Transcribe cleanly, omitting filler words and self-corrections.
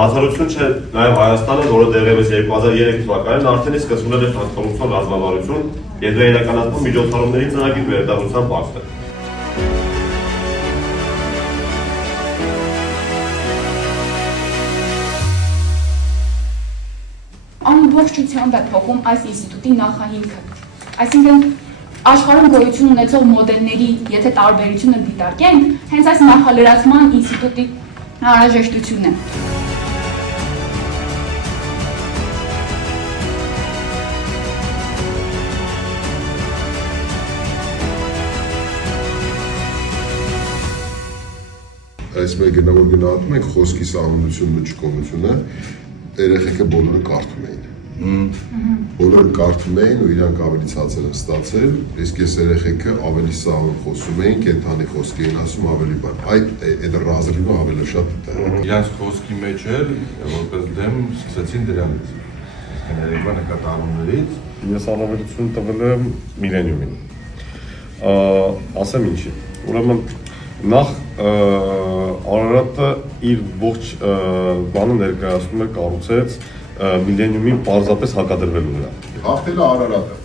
Բացառություն չէ նաև Հայաստանը, որը դեռևս 2003 թվականին արդեն իսկ սկսվել է թաքֆորություն ռազմավարություն եւ դրա իրականացման միջոցառումների ծրագրի վերդառնության պակտը։ Ամբողջությամբ է փոխում այս ինստիտուտի նախահիմքը։ Այսինքն աշխարհում գոյություն ունեցող մոդելների, եթե տարբերությունը դիտարկենք, հենց այս նախալրացման ինստիտուտի անհրաժեշտությունն է։ Այս մեր գնավոր գնահատում ենք խոսքի սահմանությունն ու ճկունությունը, երեխեքը բոլորը կարդում էին։ Բոլորը կարդում էին ու իրանք ավելի ցածր են ստացել, իսկ ես երեխեքը ավելի սահման խոսում էին, կենթանի խոսք էին ասում ավելի բան։ Այդ ռազրիվը ավելի շատ է։ Իրանց խոսքի մեջ էր, որպես դեմ սկսեցին դրանից։ Ներկայ նկատառումներից Ես անավելություն տվել եմ միլենիումին։ Ասեմ ինչի։ Ուրեմն նախ Արարատը իր ողջ բանը ներկայացնում է կառուցեց միլենիումին պարզապես հակադրվելու վրա։ Հաղթել է Արարատը։